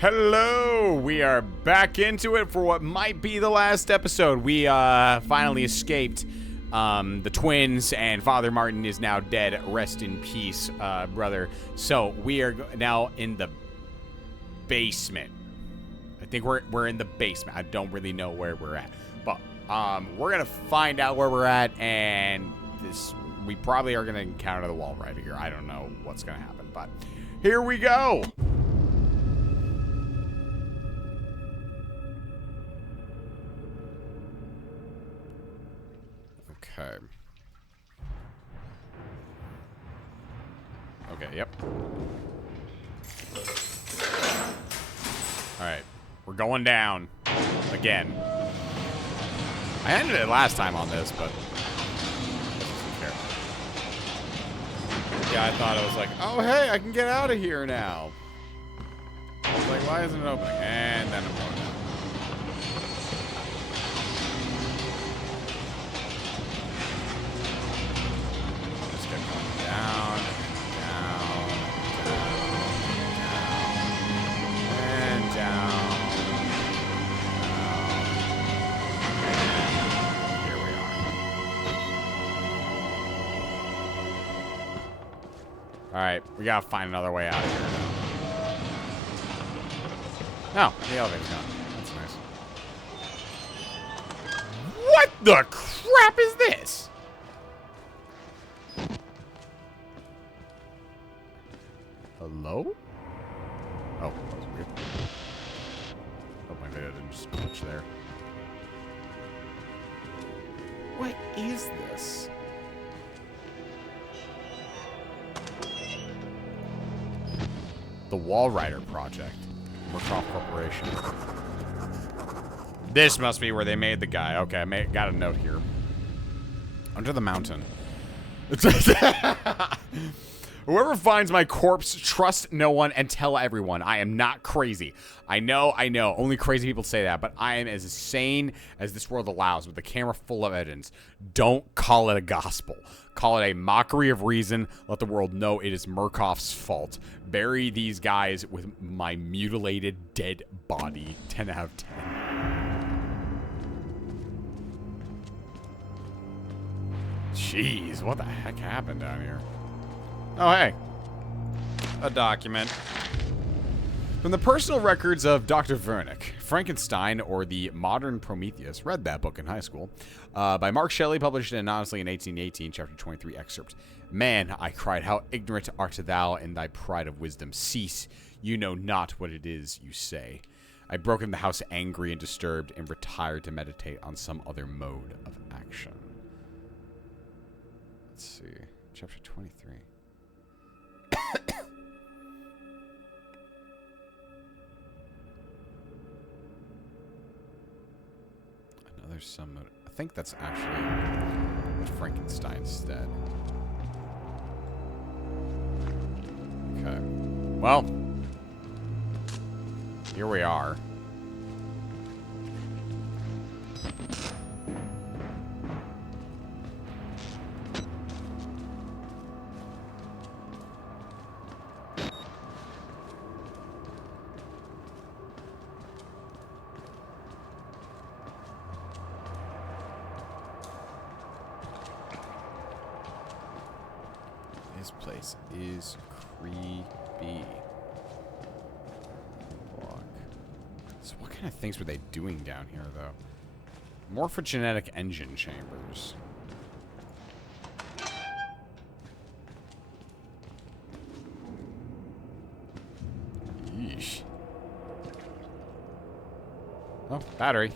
Hello! We are back into it for what might be the last episode. We finally escaped the twins, and Father Martin is now dead. Rest in peace, brother. So we are now in the basement. I think we're in the basement. I don't really know where we're at, but we're gonna find out where we're at, and we probably are gonna encounter the wall right here. I don't know what's gonna happen, but here we go. Okay. Okay, yep. Alright. We're going down. Again. I ended it last time on this, but yeah, I thought it was like, oh hey, I can get out of here now. I was like, why isn't it opening? And then I'm going down. Down, down, and down, and here we are. Alright, we gotta find another way out of here now. Oh, the elevator's gone. That's nice. What the crap is this? Hello? Oh, that was weird. Oh, maybe I didn't just glitch there. What is this? The Wall Rider Project. Murkoff Corporation. This must be where they made the guy. Okay, I got a note here. Under the mountain. Whoever finds my corpse, trust no one and tell everyone. I am not crazy. I know. Only crazy people say that, but I am as sane as this world allows with the camera full of evidence. Don't call it a gospel. Call it a mockery of reason. Let the world know it is Murkoff's fault. Bury these guys with my mutilated, dead body. 10 out of 10. Jeez, what the heck happened down here? Oh, hey. A document. From the personal records of Dr. Wernick, Frankenstein, or the Modern Prometheus, read that book in high school, by Mark Shelley, published anonymously in 1818, chapter 23, excerpt. Man, I cried, how ignorant art thou in thy pride of wisdom. Cease, you know not what it is you say. I broke in the house angry and disturbed, and retired to meditate on some other mode of action. Let's see, chapter 23. Another some. I think that's actually what Frankenstein said. Okay. Well, here we are. This place is creepy. Block. So what kind of things were they doing down here, though? Morphogenetic engine chambers. Yeesh. Oh, battery.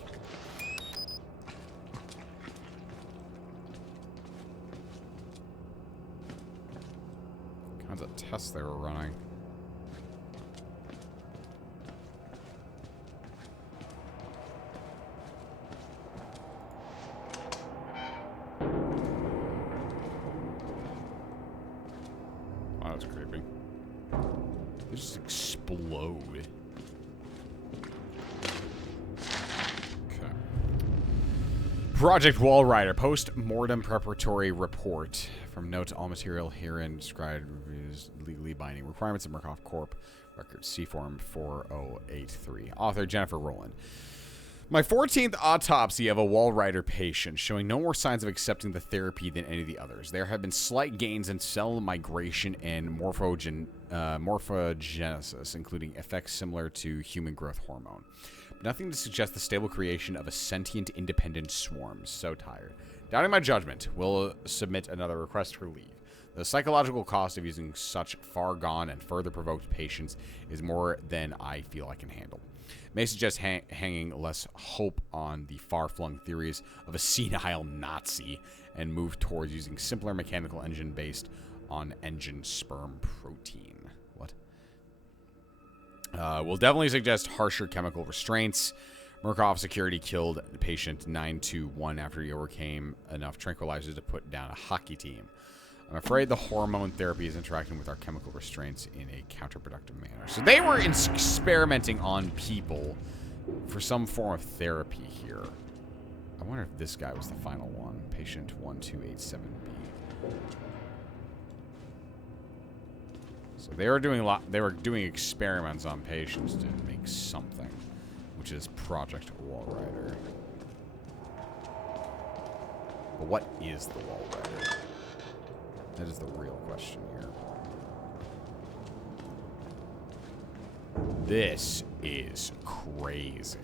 Kinds of tests they were running. Wow, that's creepy. They just explode. Okay. Project Wall Rider, post-mortem preparatory report. From notes, all material herein described is legally binding requirements of Murkoff Corp. Record C-Form 4083. Author Jennifer Rowland. My 14th autopsy of a Walrider patient, showing no more signs of accepting the therapy than any of the others. There have been slight gains in cell migration and morphogenesis, including effects similar to human growth hormone. But nothing to suggest the stable creation of a sentient, independent swarm. So tired. Doubting my judgment, will submit another request for leave. The psychological cost of using such far gone and further provoked patients is more than I feel I can handle. May suggest hanging less hope on the far-flung theories of a senile Nazi and move towards using simpler mechanical engine based on engine sperm protein. What? Will definitely suggest harsher chemical restraints. Murkoff Security killed patient 921 after he overcame enough tranquilizers to put down a hockey team. I'm afraid the hormone therapy is interacting with our chemical restraints in a counterproductive manner. So they were experimenting on people for some form of therapy here. I wonder if this guy was the final one. Patient 1287B. So they were doing experiments on patients to make something, which is Project Walrider. But what is the Walrider? That is the real question here. This is crazy.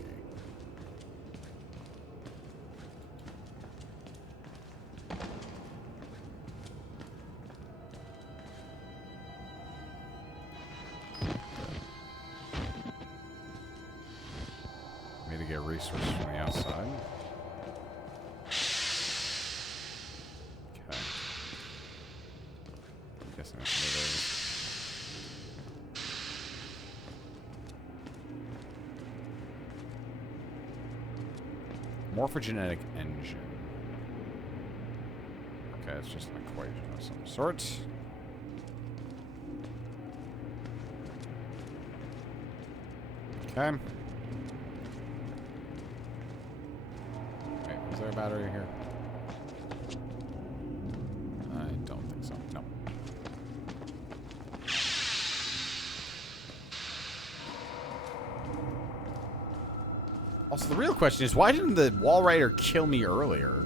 Need to get resources from the outside. Morphogenetic engine. Okay, it's just an equation of some sort. Okay. Wait, is there a battery here? I don't think so. No. Also, the real question is, why didn't the Walrider kill me earlier?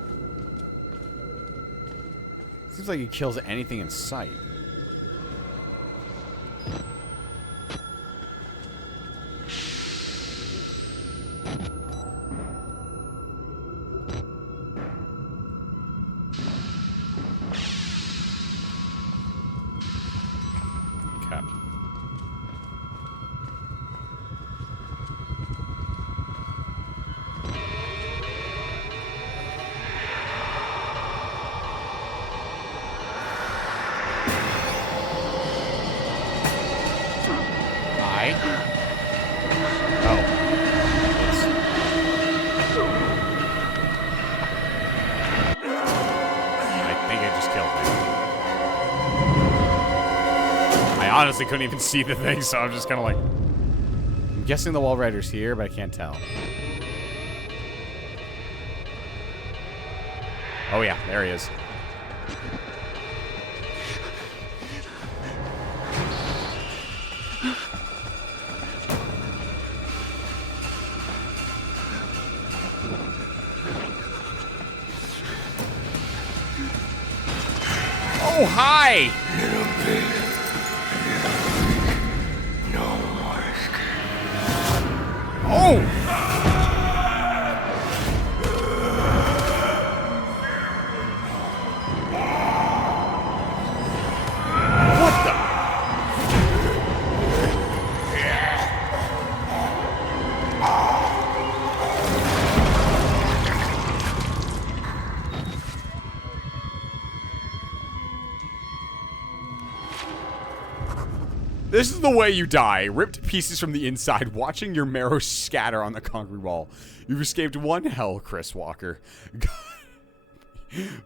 Seems like he kills anything in sight. Honestly couldn't even see the thing, so I'm just kind of like... I'm guessing the Walrider's here, but I can't tell. Oh yeah, there he is. Oh, hi! Oh! What the? This is the way you die. Ripped to pieces from the inside, watching your marrow scatter on the concrete wall. You've escaped one hell, Chris Walker.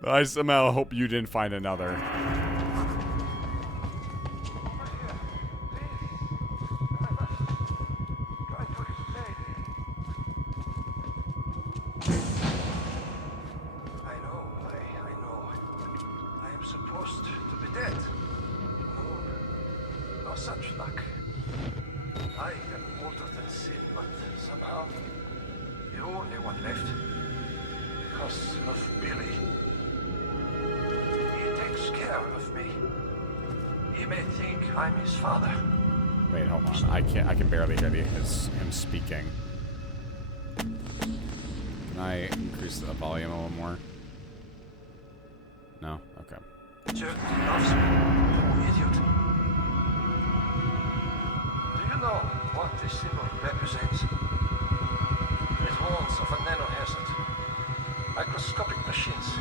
I somehow hope you didn't find another. Such luck. Somehow, the only one left. Because of Billy. He takes care of me. He may think I'm his father. Wait, hold on. I can barely hear him speaking. Can I increase the volume a little more? No? Okay. Jerk loves me, you idiot. Do you know what this symbol represents? It warns of a nanohazard. Microscopic machines.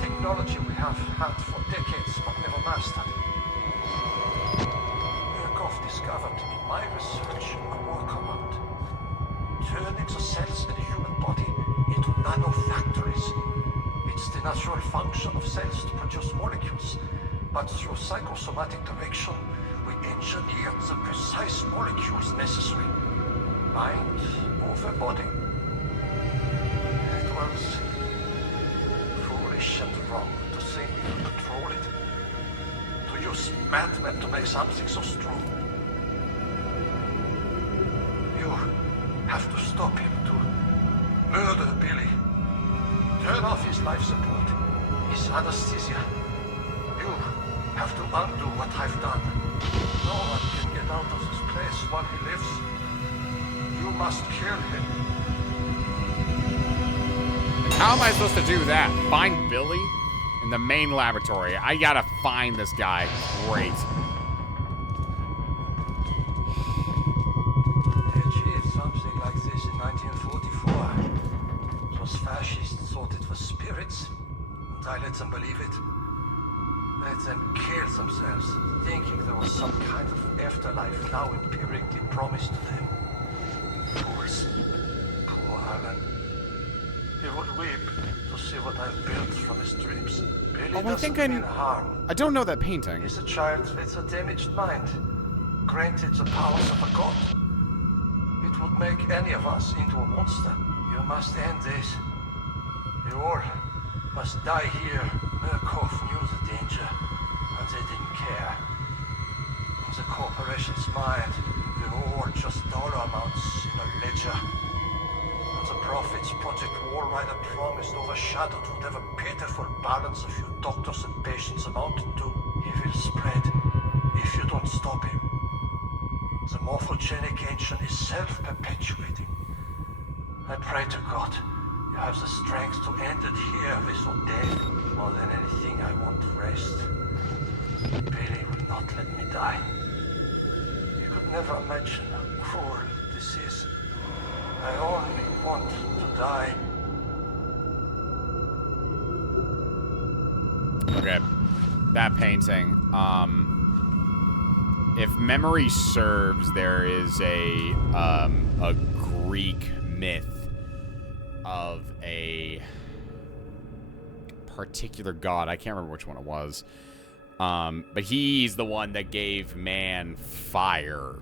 Technology we have had for decades but never mastered. Murkoff discovered in my research a workaround. Turn exocells in the human body into nanofactories. It's the natural function of cells to produce molecules, but through psychosomatic direction, we engineer the precise molecules necessary. Mind over body. It was foolish and wrong to think we could control it. To use madmen to make something so strong. You have to stop him, to murder Billy. Turn off his life support, his anesthesia. You have to undo what I've done. No one can get out of this place while he lives. You must kill him. How am I supposed to do that? Find Billy in the main laboratory. I gotta find this guy. Great. They achieved something like this in 1944. Those fascists thought it was spirits, and I let them believe it. Let them kill themselves, thinking there was some kind of afterlife now empirically promised to them. Fools. Poor Alan. He would weep to see what I've built from his dreams. Billy I think I mean harm. I don't know that painting. He's a child with a damaged mind, granted the powers of a god. It would make any of us into a monster. You must end this. You all must die here. Murkoff knew the danger, and they didn't care. In the corporation's mind, we're all just dollar amounts in a ledger. And the profits Project Warrider promised overshadowed whatever pitiful balance a few doctors and patients amounted to. He will spread if you don't stop him. The morphogenic engine is self-perpetuating. I pray to God you have the strength to end it here with your death. More than anything, I want rest. Billy will not let me die. You could never imagine how cruel this is. I only want to die. Okay. That painting. If memory serves, there is a Greek myth of a particular god. I can't remember which one it was. But he's the one that gave man fire.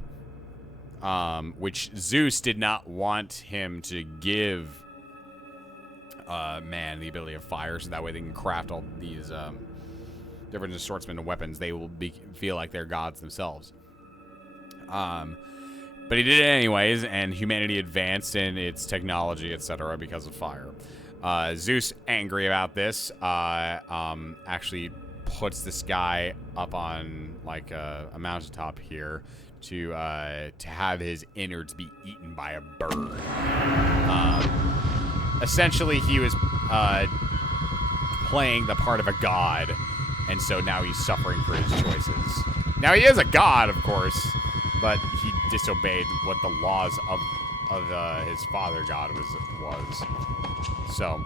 Which Zeus did not want him to give man the ability of fire, so that way they can craft all these different assortment of weapons. They will feel like they're gods themselves. But he did it anyways, and humanity advanced in its technology, etc., because of fire. Zeus, angry about this, actually puts this guy up on like a mountaintop here to have his innards be eaten by a bird. Essentially, he was playing the part of a god, and so now he's suffering for his choices. Now, he is a god, of course, but he disobeyed what the laws of his father god was. So...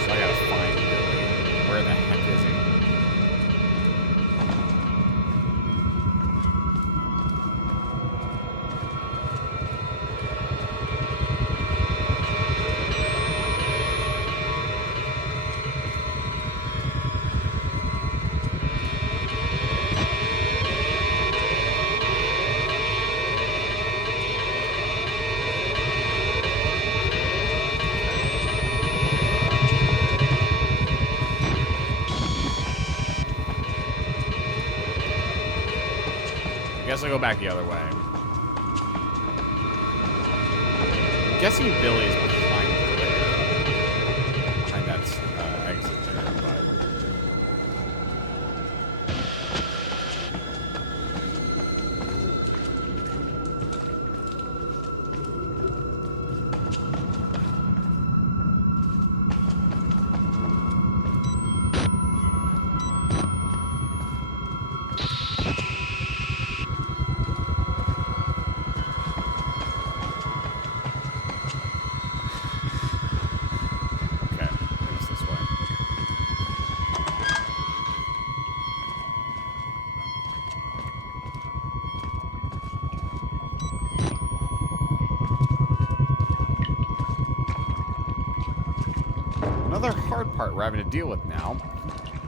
So I gotta find Billy. guess I'll go back the other way. I'm guessing Billy's behind there. Behind that exit there, but... Another hard part we're having to deal with now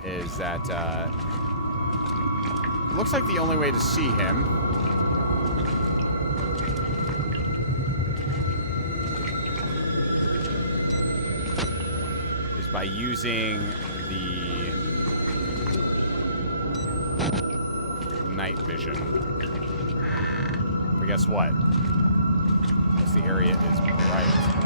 is that it looks like the only way to see him is by using the night vision. But guess what? Because the area is bright.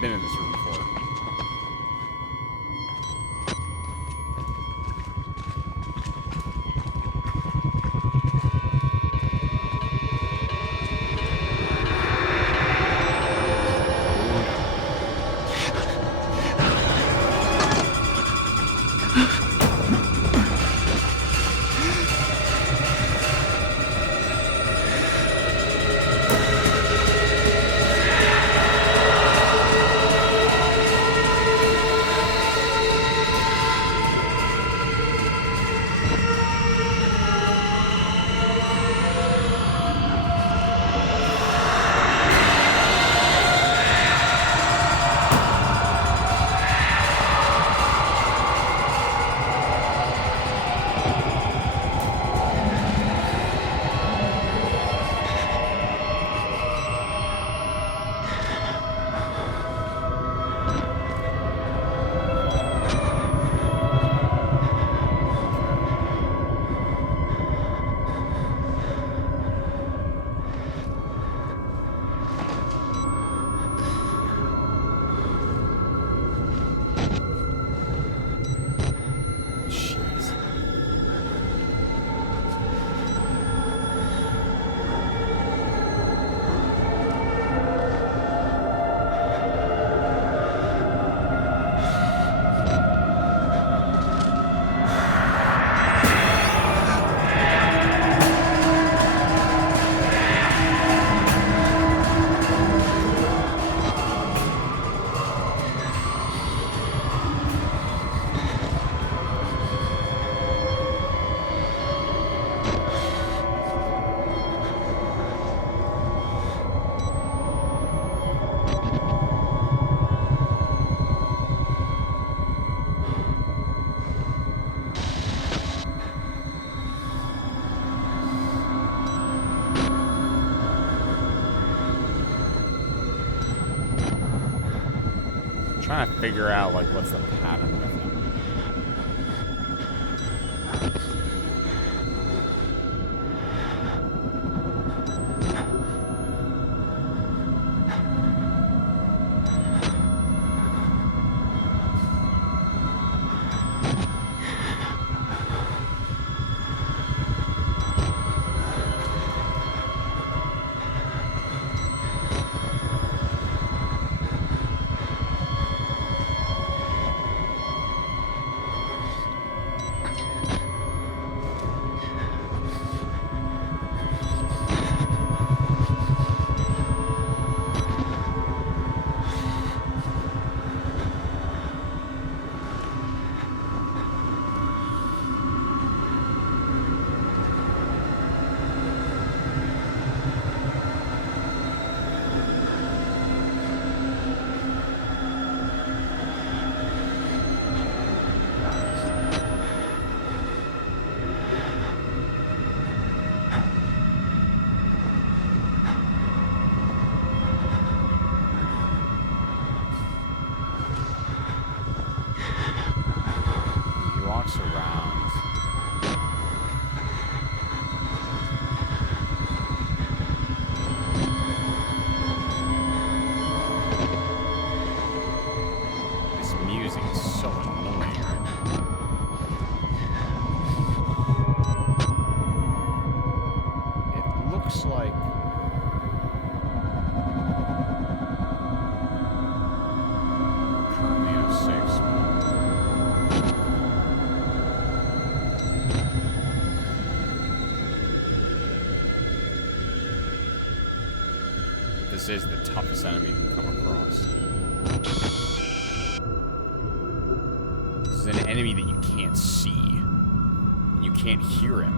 Been in this room before. Trying to figure out, like, what's the pattern with him. This is the toughest enemy you can come across. This is an enemy that you can't see. And you can't hear him.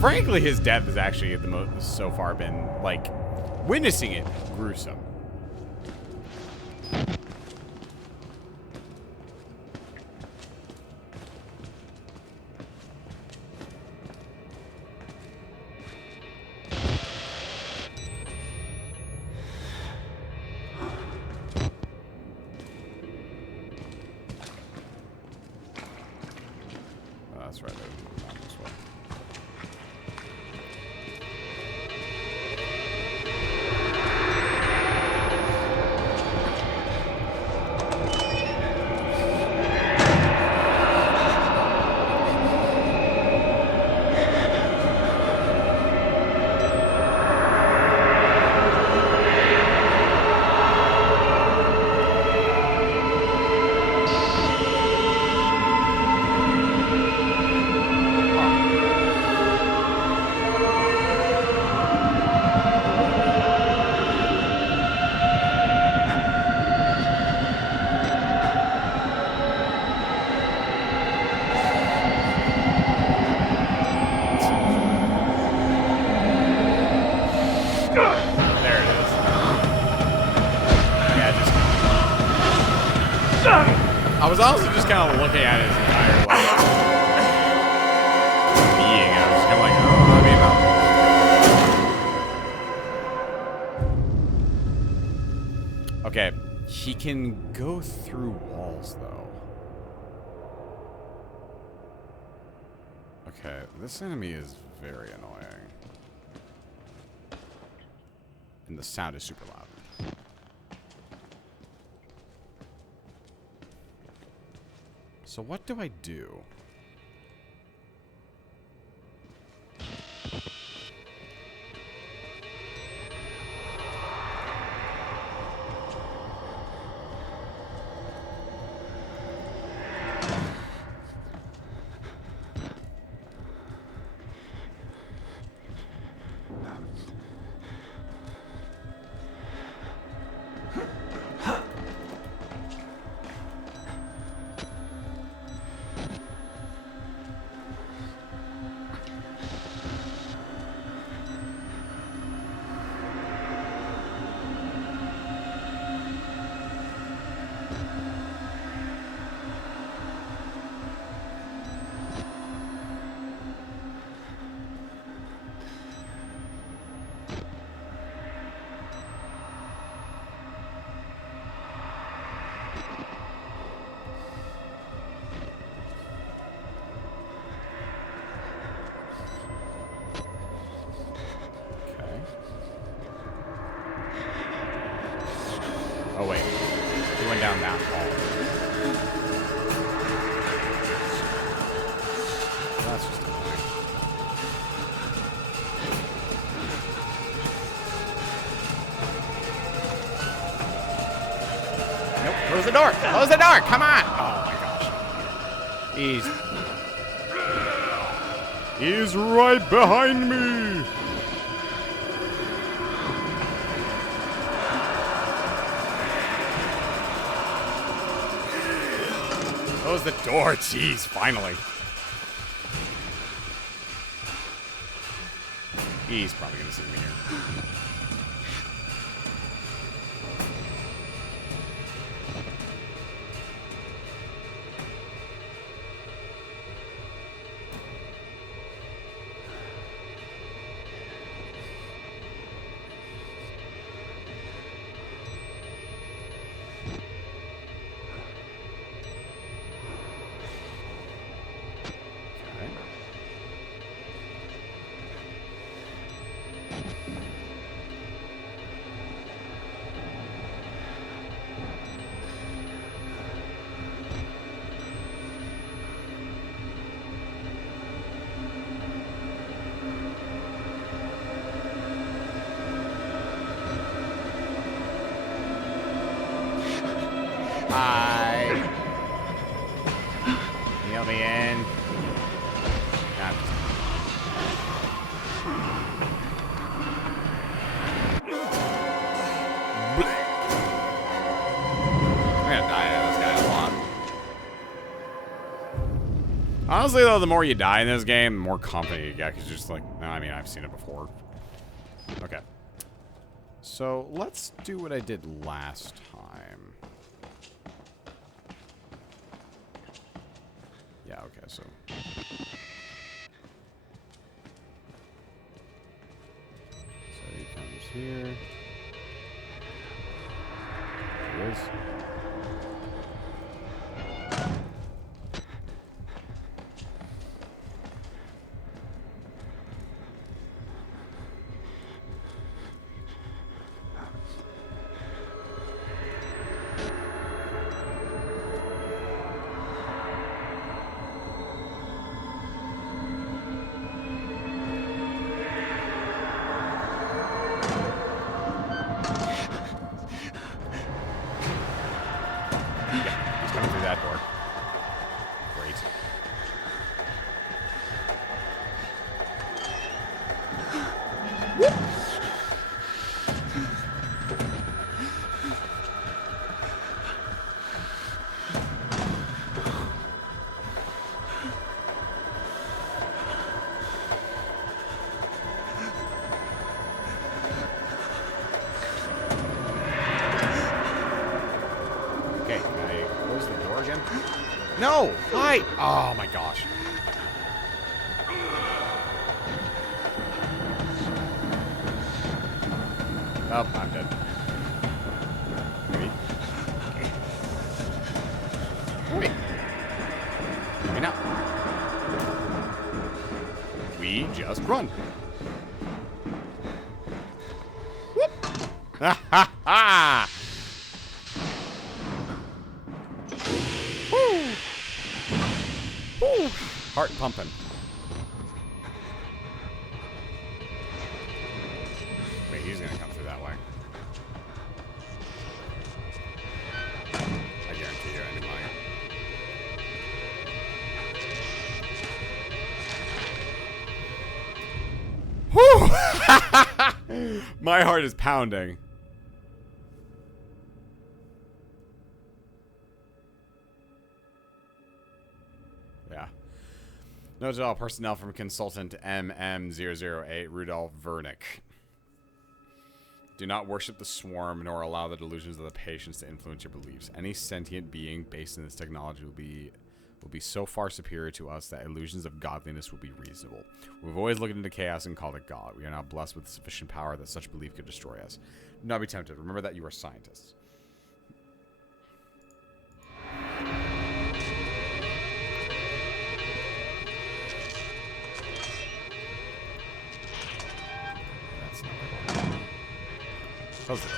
Frankly, his death has actually at the most so far been, like, witnessing it gruesome. Oh, that's right. Not this way. I was also just kind of looking at his entire being. I was kind of like, oh, I mean, okay, he can go through walls though. Okay, this enemy is very annoying, and the sound is super loud. So what do I do? just annoying. Nope. Close the door. Close the door. Come on. Oh my gosh. He's right behind me. Close the door. Jeez, finally. He's probably gonna see me here. Hi. Heal me in. Nah, I'm gonna die to this guy a lot. Honestly, though, the more you die in this game, the more confident you get, because you're just like, no, I mean, I've seen it before. Okay. So, let's do what I did last time. Yeah, okay, so... So he comes here. There he is. No! Why? Oh my gosh. Oh, I'm dead. Maybe. Maybe. Maybe not. We just run. Whoop! Ha ha ha! Heart pumping. Wait, he's gonna come through that way. I guarantee you any money. Whew! My heart is pounding. Yeah. Note to all personnel from consultant MM008, Rudolph Vernick. Do not worship the swarm, nor allow the delusions of the patients to influence your beliefs. Any sentient being based in this technology will be so far superior to us that illusions of godliness will be reasonable. We've always looked into chaos and called it God. We are now blessed with sufficient power that such belief could destroy us. Do not be tempted. Remember that you are scientists. Close the door.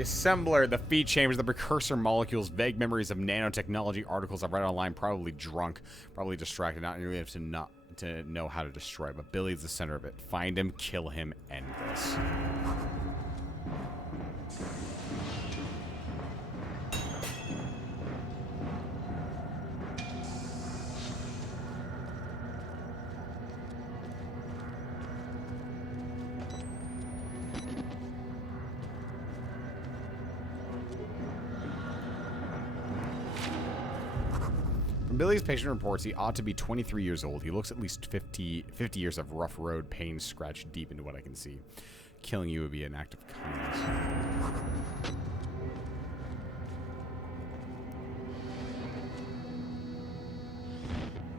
The assembler, the feed chambers, the precursor molecules, vague memories of nanotechnology articles I've read online, probably drunk, probably distracted, not nearly enough to know how to destroy it. But Billy's the center of it. Find him, kill him, end this. From Billy's patient reports, he ought to be 23 years old. He looks at least 50 years of rough road pain scratched deep into what I can see. Killing you would be an act of kindness.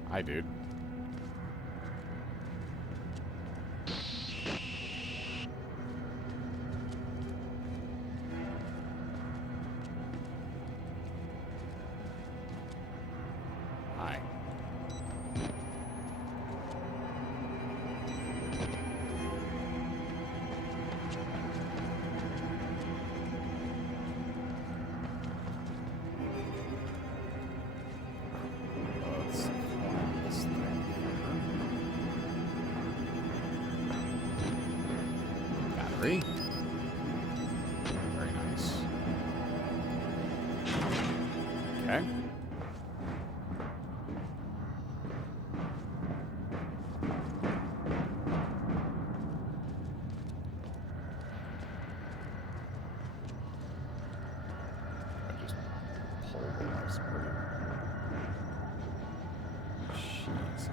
Hi, dude. Hi. Let's climb this thing here. Battery. Very nice. Okay. I just pull the life support in. Jeez.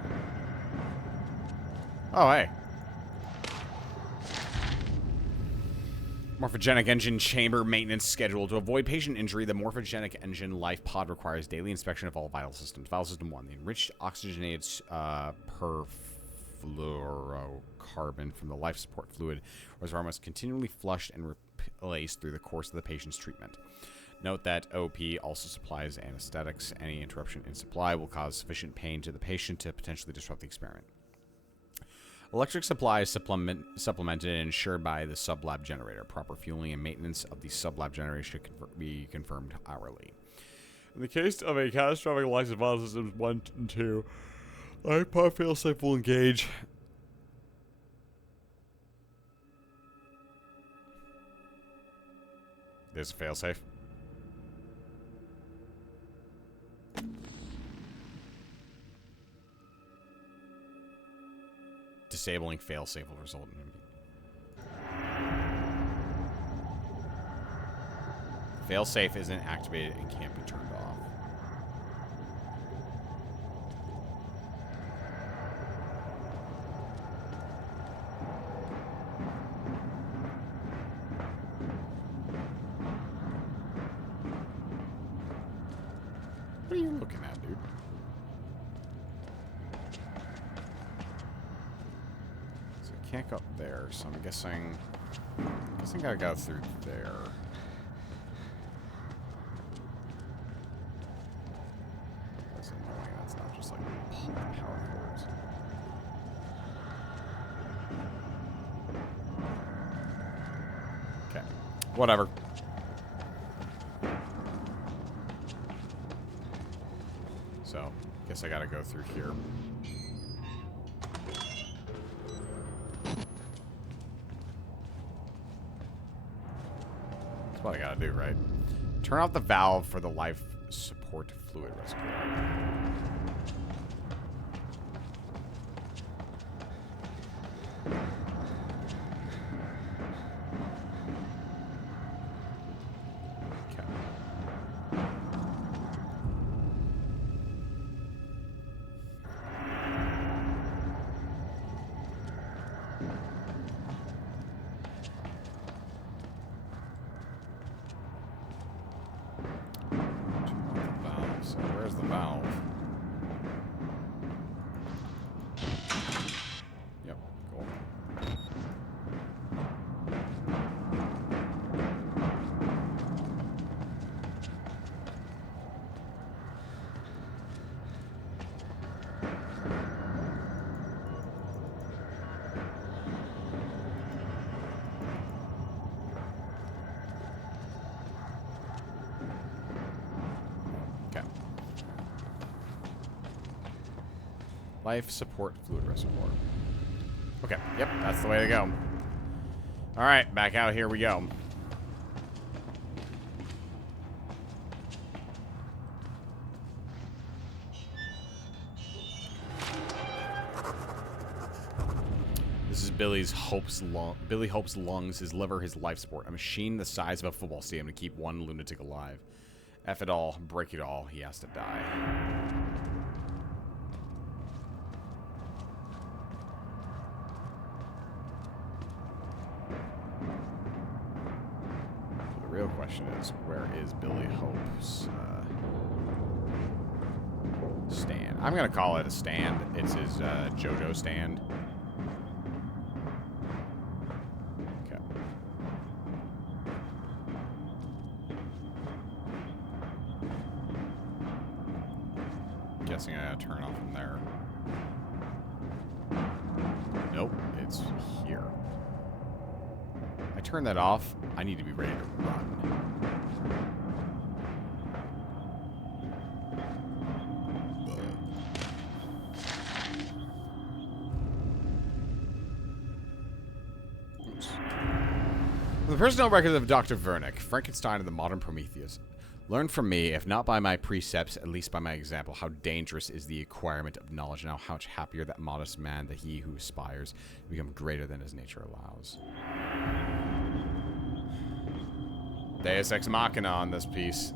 Oh, hey. Morphogenic engine chamber maintenance schedule. To avoid patient injury, the morphogenic engine life pod requires daily inspection of all vital systems. Vital system 1. The enriched oxygenated perfluorocarbon from the life support fluid reservoir must continually flushed and replaced through the course of the patient's treatment. Note that OP also supplies anesthetics. Any interruption in supply will cause sufficient pain to the patient to potentially disrupt the experiment. Electric supply is supplemented and ensured by the sublab generator. Proper fueling and maintenance of the sublab generator should be confirmed hourly. In the case of a catastrophic loss of vital systems 1 and 2, life pod failsafe will engage. There's a failsafe. Disabling failsafe will result in... Failsafe isn't activated and can't be turned off. What are you looking at, dude? Can't go up there, so I'm guessing I gotta go through there. That's annoying. That's not just like power cords. Okay, whatever. So, guess I gotta go through here. That's what I gotta do, right? Turn off the valve for the life support fluid reservoir. So where's the valve? Yep, cool. Life support fluid reservoir. Okay, yep, that's the way to go. Alright, back out here we go. This is Billy Hope's lungs, his liver, his life support. A machine the size of a football stadium to keep one lunatic alive. F it all, break it all, he has to die. So the real question is, where is Billy Hope's stand? I'm gonna call it a stand. It's his JoJo stand. Guessing I gotta turn off from there. Nope, it's here. I turn that off. I need to be ready to run. Oops. The personal record of Dr. Wernick, Frankenstein of the modern Prometheus. Learn from me, if not by my precepts, at least by my example, how dangerous is the acquirement of knowledge, and how much happier that modest man that he who aspires to become greater than his nature allows. Deus Ex Machina on this piece.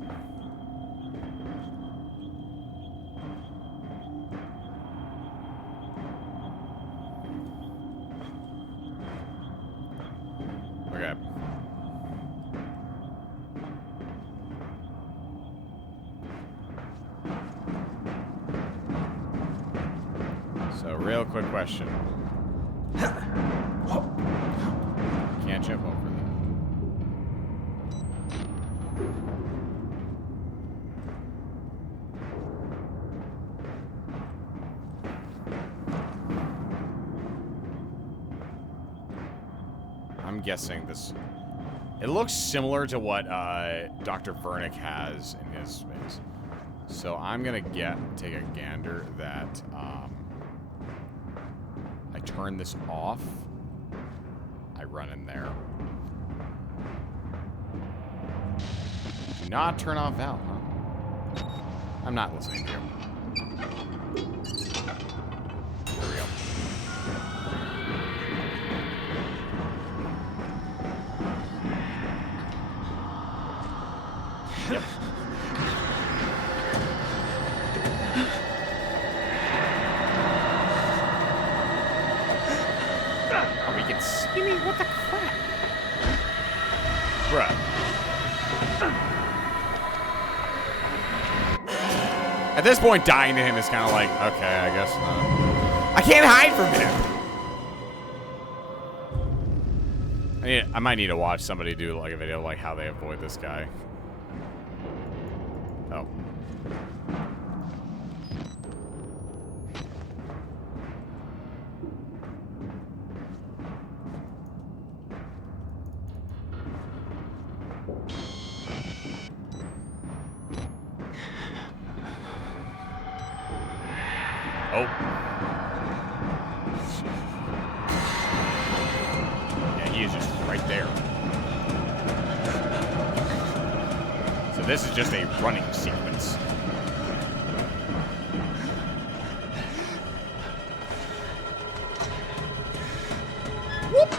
Okay. So, real quick question. Can't jump over that. I'm guessing this... It looks similar to what Dr. Wernick has in his space. So I'm gonna take a gander that I turn this off. I run in there. Do not turn off Val, huh? I'm not listening to you. Here we go. Yep. Oh, he can see me? What the crap? Bruh. At this point, dying to him is kind of like, okay, I guess not. I can't hide from him! I might need to watch somebody do like a video like how they avoid this guy. Oh. Oh. Yeah, he is just right there. So this is just a running sequence. Whoop!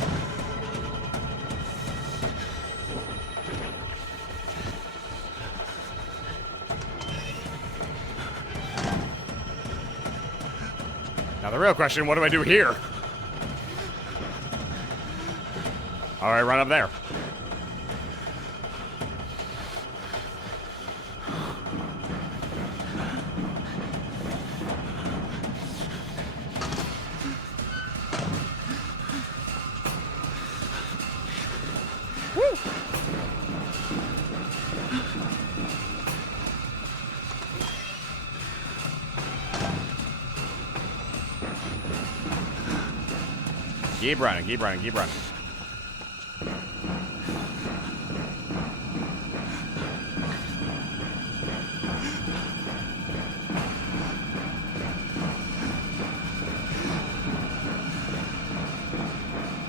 Now the real question, what do I do here? Alright, run up there. Woo! Keep running, keep running, keep running.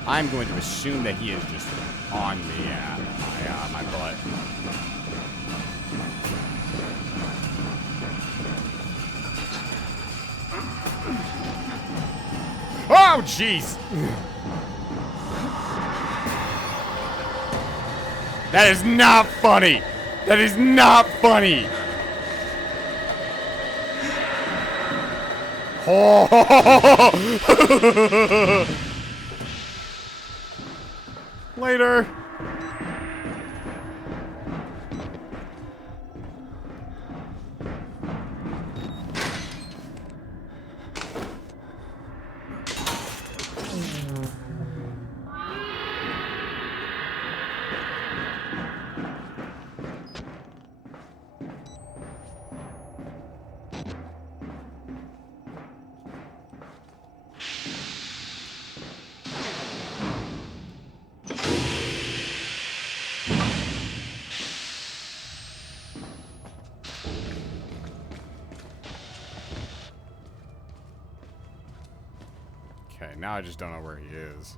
I'm going to assume that he is just on me, my butt. Oh, jeez! That is not funny! That is not funny! Oh! Later. Okay, now I just don't know where he is.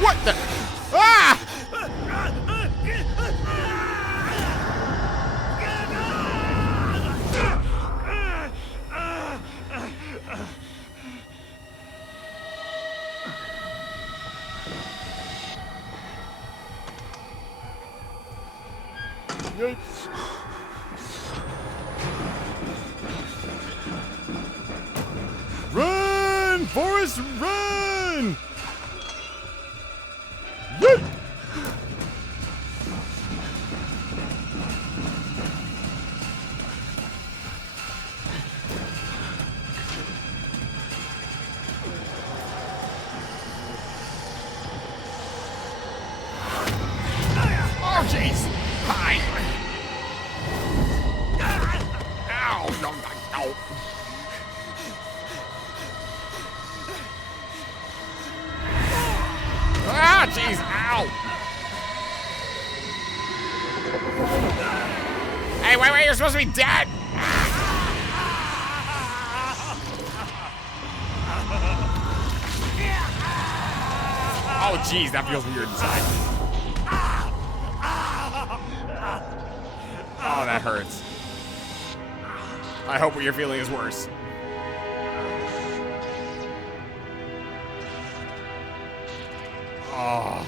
What the? Ah! Run, Forrest, run! Yeet! Oh, jeez! Hi! Ow! No, no, no. Ah, jeez! Ow! Hey, wait, you're supposed to be dead! Oh, jeez, that feels weird inside. Oh, that hurts. I hope what you're feeling is worse. Oh.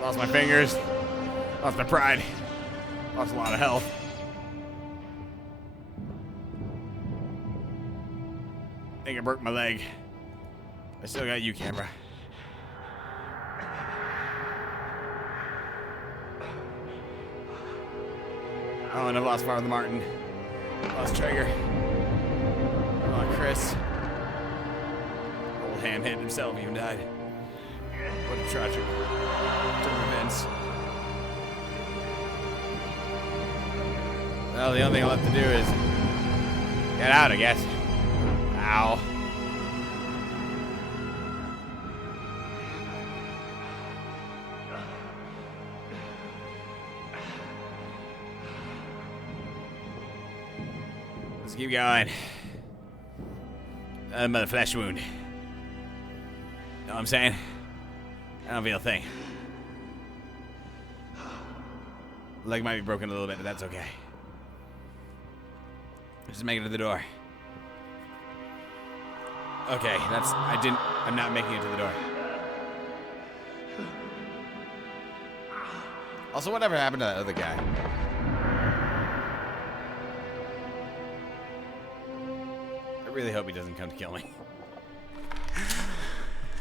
Lost my fingers. Lost my pride. Lost a lot of health. I think I broke my leg. I still got you, camera. Oh, and I've lost Father Martin. Lost Traeger. Lost Chris. Old Hamhead himself even died. What a tragic turn of events. Well, the only thing left to do is get out, I guess. Ow. Let's keep going. Another flesh wound. Know what I'm saying? I don't feel a thing. Leg might be broken a little bit, but that's okay. Just make it to the door. Okay, I'm not making it to the door. Also, whatever happened to that other guy? I really hope he doesn't come to kill me.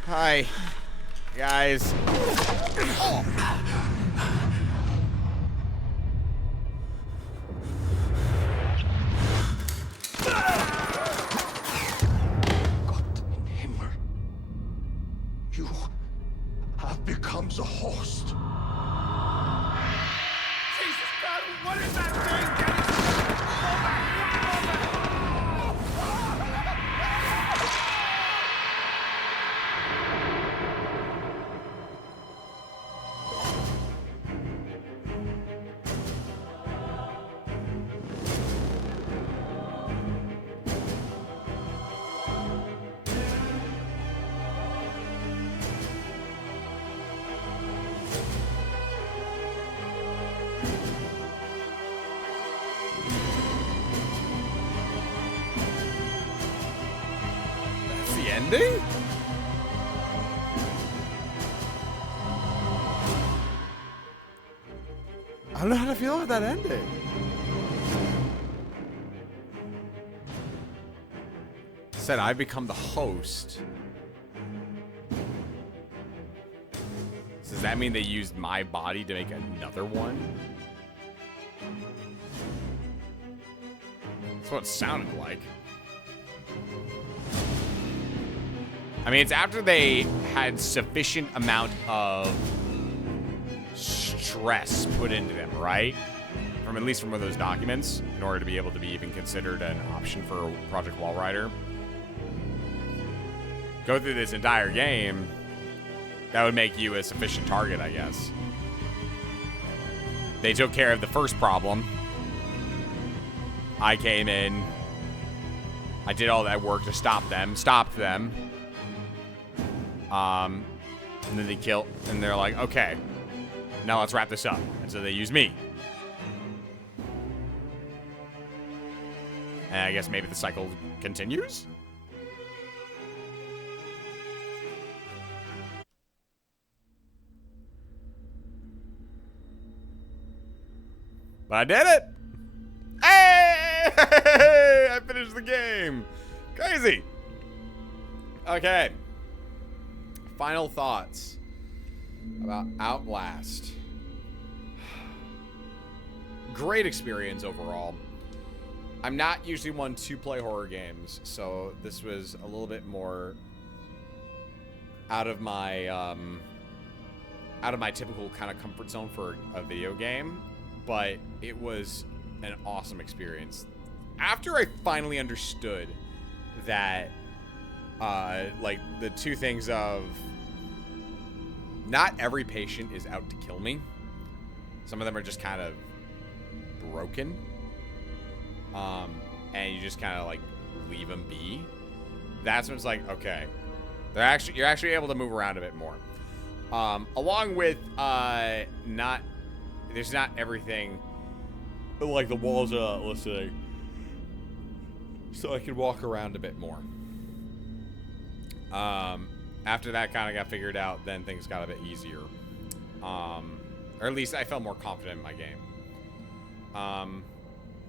Hi, guys. Oh. You have become the host. Jesus God, what is that thing? ending? I don't know how to feel about that ending. Said I become the host. Does that mean they used my body to make another one? That's what it sounded like. I mean, it's after they had sufficient amount of stress put into them, right? From at least from those documents, in order to be able to be even considered an option for Project Walrider. Go through this entire game, that would make you a sufficient target, I guess. They took care of the first problem. I came in. I did all that work to stop them. Stopped them. And then they kill. And they're like, okay, now let's wrap this up. And so they use me. And I guess maybe the cycle continues? But I did it! Hey! I finished the game! Crazy! Okay. Final thoughts about Outlast. Great experience overall. I'm not usually one to play horror games, so this was a little bit more out of my typical kind of comfort zone for a video game. But it was an awesome experience. After I finally understood that, like, the two things of not every patient is out to kill me. Some of them are just kind of broken. And you just kind of, like, leave them be. That's when it's like, okay. You're actually able to move around a bit more. Along with, there's not everything, like the walls are listening, so I can walk around a bit more. After that kind of got figured out, then things got a bit easier. Or at least I felt more confident in my game.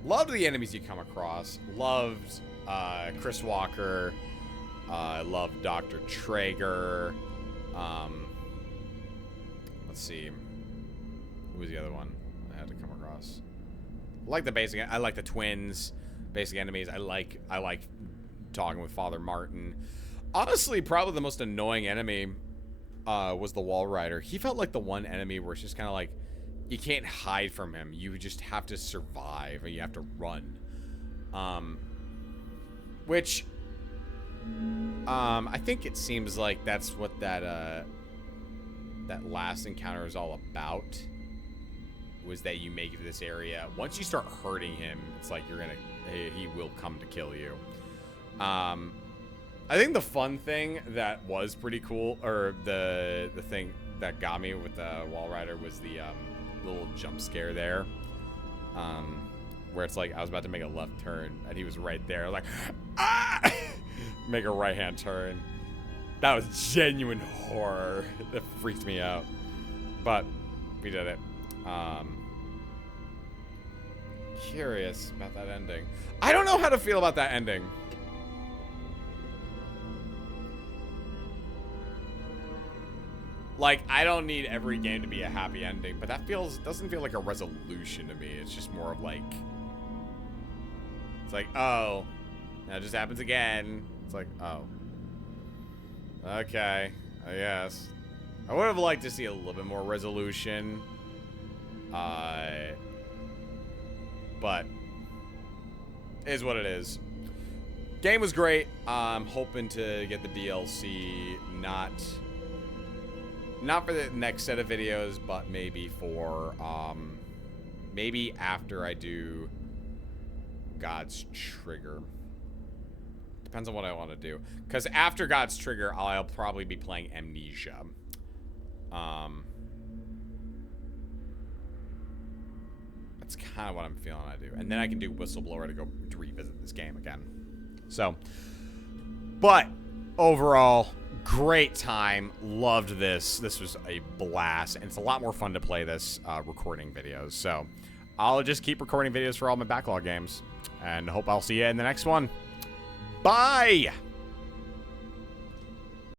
Loved the enemies you come across. Loved Chris Walker. Loved Dr. Traeger. Let's see. Who was the other one I had to come across? I like the basic. I like the twins, basic enemies. I like talking with Father Martin. Honestly, probably the most annoying enemy was the Walrider. He felt like the one enemy where it's just kind of like you can't hide from him. You just have to survive, or you have to run. Which I think it seems like that's what that last encounter is all about. Was that you make it to this area. Once you start hurting him, it's like he will come to kill you. I think the fun thing that was pretty cool, or the thing that got me with the Walrider was the little jump scare there. Where it's like I was about to make a left turn and he was right there. I was like, ah! Make a right hand turn. That was genuine horror. That freaked me out. But we did it. Curious about that ending. I don't know how to feel about that ending. Like, I don't need every game to be a happy ending, but that doesn't feel like a resolution to me. It's just more of like, it's like, oh, that just happens again. It's like, oh, okay, I guess. I would have liked to see a little bit more resolution. But it is what it is. Game was great. I'm hoping to get the DLC, not for the next set of videos, but maybe for maybe after I do God's Trigger. Depends on what I want to do. Because after God's Trigger, I'll probably be playing Amnesia. That's kind of what I'm feeling I do. And then I can do Whistleblower to go to revisit this game again. So, but overall, great time. Loved this. This was a blast, and it's a lot more fun to play this recording videos. So I'll just keep recording videos for all my backlog games, and hope I'll see you in the next one. Bye!